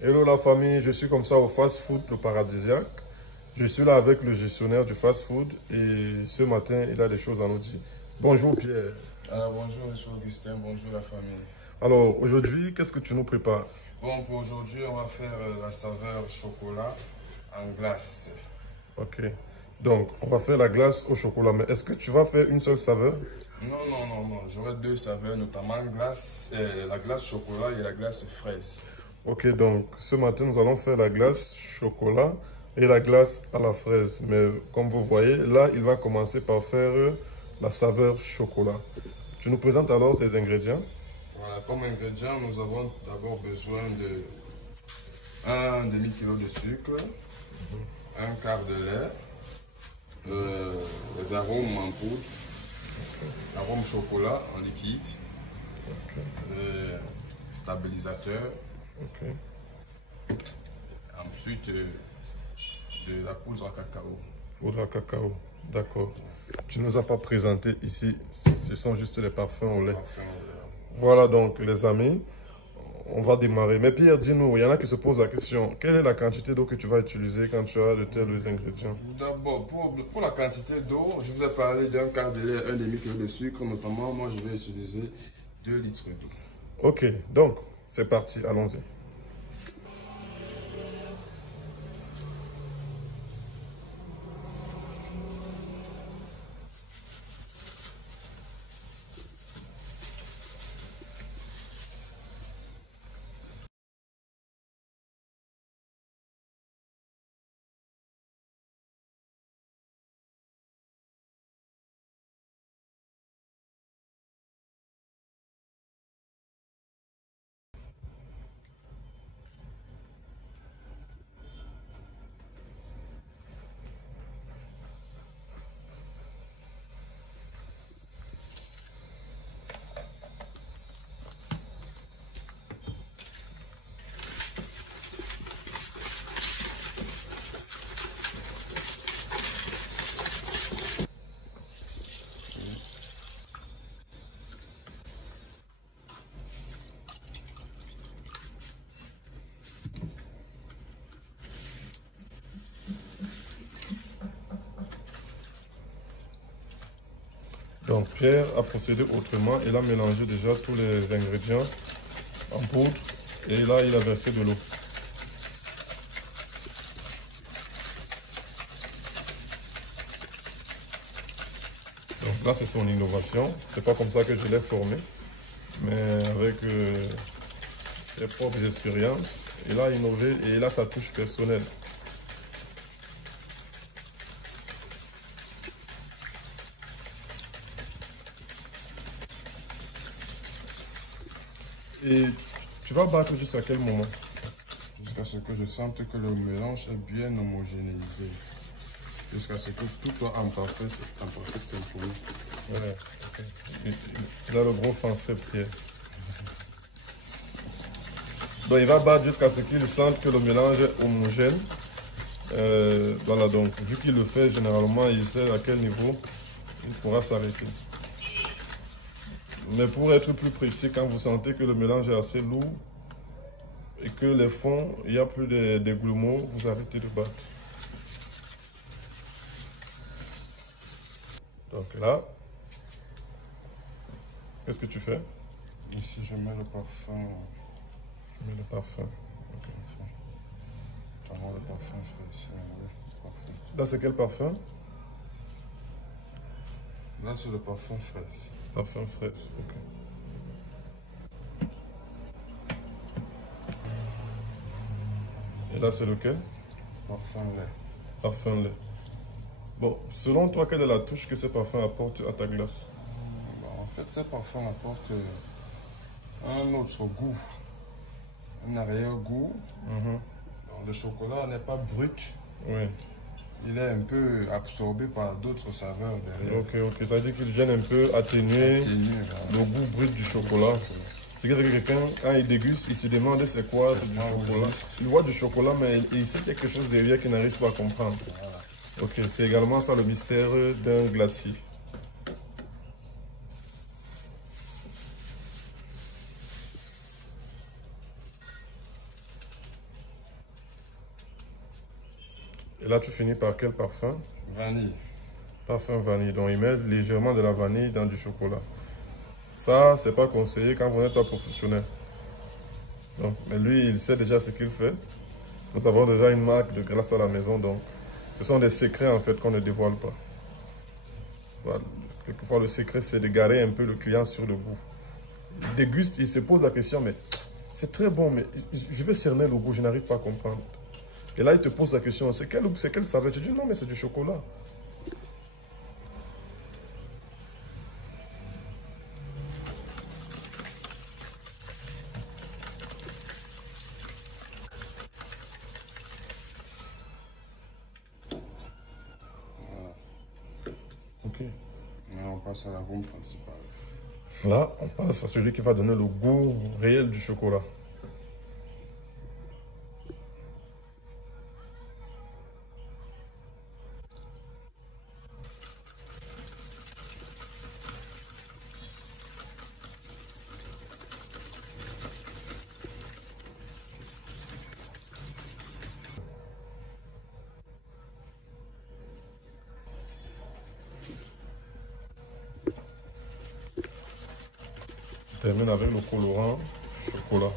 Hello la famille, je suis comme ça au Fast Food Le Paradisiaque. Je suis là avec le gestionnaire du fast food et ce matin, il a des choses à nous dire. Bonjour Pierre. Bonjour Monsieur Augustin, bonjour la famille. Alors aujourd'hui, qu'est-ce que tu nous prépares? Bon, pour aujourd'hui, on va faire la saveur chocolat en glace. Ok. Donc, on va faire la glace au chocolat. Mais est-ce que tu vas faire une seule saveur? Non. J'aurai deux saveurs, notamment la glace chocolat et la glace fraise. Ok, donc ce matin, nous allons faire la glace chocolat et la glace à la fraise. Mais comme vous voyez, là, il va commencer par faire la saveur chocolat. Tu nous présentes alors tes ingrédients? Voilà, comme ingrédients, nous avons d'abord besoin de un demi-kilo de sucre, un quart de lait, les arômes en poudre, arôme chocolat en liquide, stabilisateur, ensuite de la poudre à cacao. Poudre à cacao, d'accord. Tu ne nous as pas présenté ici, ce sont juste les parfums au lait. Voilà donc les amis, on va démarrer. Mais Pierre, dis-nous, il y en a qui se posent la question, quelle est la quantité d'eau que tu vas utiliser quand tu as de tels ingrédients? D'abord, pour la quantité d'eau, je vous ai parlé d'un quart de lait, un demi-kilo de sucre, notamment moi je vais utiliser 2 litres d'eau. Ok, donc c'est parti, allons-y. Donc Pierre a procédé autrement, il a mélangé déjà tous les ingrédients en poudre et là il a versé de l'eau. Donc là c'est son innovation, c'est pas comme ça que je l'ai formé, mais avec ses propres expériences, il a innové et il a sa touche personnelle. Et tu vas battre jusqu'à quel moment? Jusqu'à ce que je sente que le mélange est bien homogénéisé. Jusqu'à ce que tout soit en parfaite symphonie. Ouais, ok. Il a le gros français, Pierre. Donc il va battre jusqu'à ce qu'il sente que le mélange est homogène. Voilà, donc vu qu'il le fait généralement, il sait à quel niveau il pourra s'arrêter. Mais pour être plus précis, quand vous sentez que le mélange est assez lourd et que les fonds, il n'y a plus de grumeaux, vous arrêtez de battre. Donc là, qu'est-ce que tu fais? Ici, je mets le parfum. Je mets le parfum. Ok. Le parfum frais. Là, c'est quel parfum? Là, c'est le parfum fraise. Parfum fraise, ok. Et là, c'est lequel? Parfum lait. Parfum lait. Bon, selon toi, quelle est la touche que ce parfum apporte à ta glace? Bon, en fait, ce parfum apporte un autre goût, un arrière-goût. Le chocolat n'est pas brut. Oui. Il est un peu absorbé par d'autres saveurs derrière. Ok. Ça veut dire qu'il gêne un peu, atténuer le goût brut du chocolat. C'est que quelqu'un, quand il déguste, il se demande c'est quoi, c'est du chocolat. Il voit du chocolat, mais il sait quelque chose derrière qu'il n'arrive pas à comprendre. Voilà. Ok, c'est également ça le mystère d'un glacis. Et là, tu finis par quel parfum? Vanille. Parfum vanille. Donc, il met légèrement de la vanille dans du chocolat. Ça, c'est pas conseillé quand vous n'êtes pas professionnel. Donc, mais lui, il sait déjà ce qu'il fait. Nous avons déjà une marque de glace à la maison, donc ce sont des secrets en fait qu'on ne dévoile pas. Voilà. Quelquefois, le secret, c'est de garer un peu le client sur le goût. Il déguste, il se pose la question, mais c'est très bon, mais je vais cerner le goût, je n'arrive pas à comprendre. Et là, il te pose la question, c'est quel saveur? Tu dis non, mais c'est du chocolat. Ok. Là, on passe à la gomme principale. Là, on passe à celui qui va donner le goût réel du chocolat. On termine avec le colorant chocolat.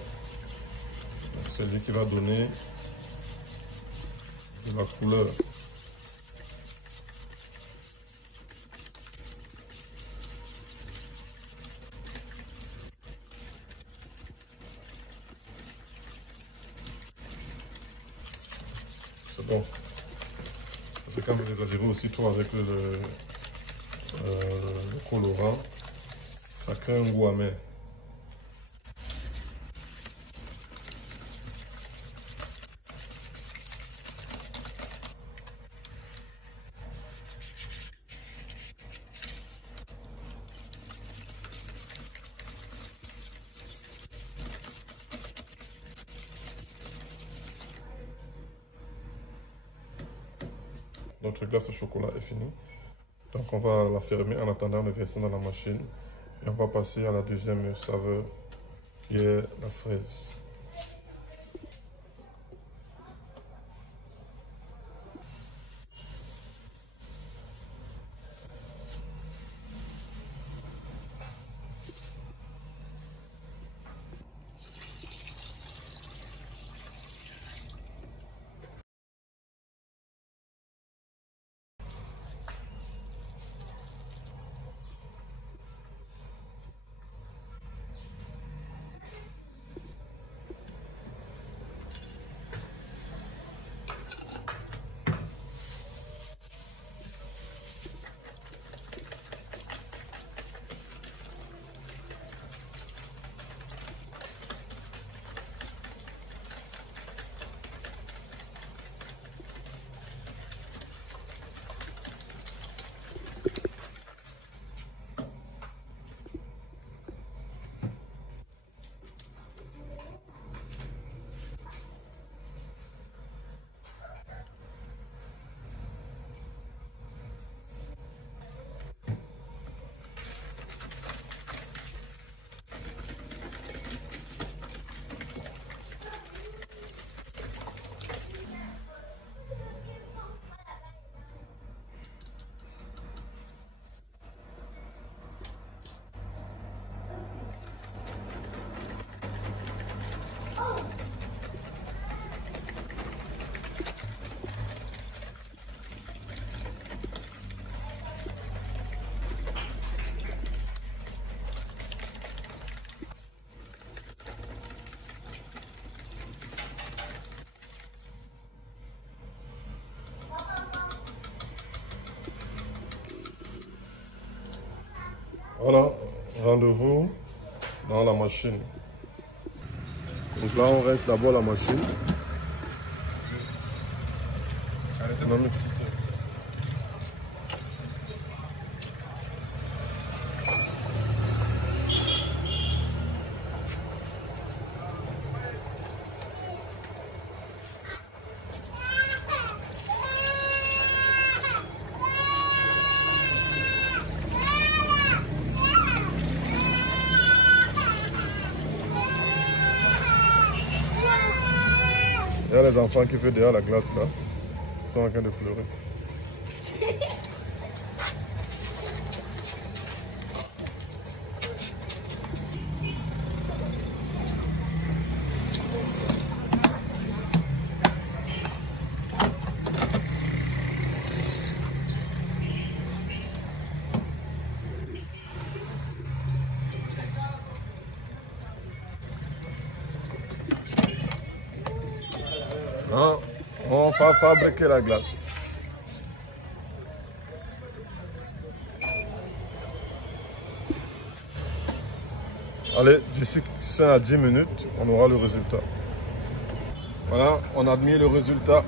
C'est lui qui va donner de la couleur. C'est bon. Parce que quand vous exagérez aussi trop avec le colorant, ça crée un goût amer. Notre glace au chocolat est finie. Donc on va la fermer en attendant de verser dans la machine. Et on va passer à la deuxième saveur qui est la fraise. Voilà, rendez-vous dans la machine. Donc là, on reste d'abord la machine. Il y a les enfants qui veulent derrière la glace là. Ils sont en train de pleurer. Hein? On va fabriquer la glace. Allez, d'ici 5 à 10 minutes, on aura le résultat. Voilà, on a mis le résultat.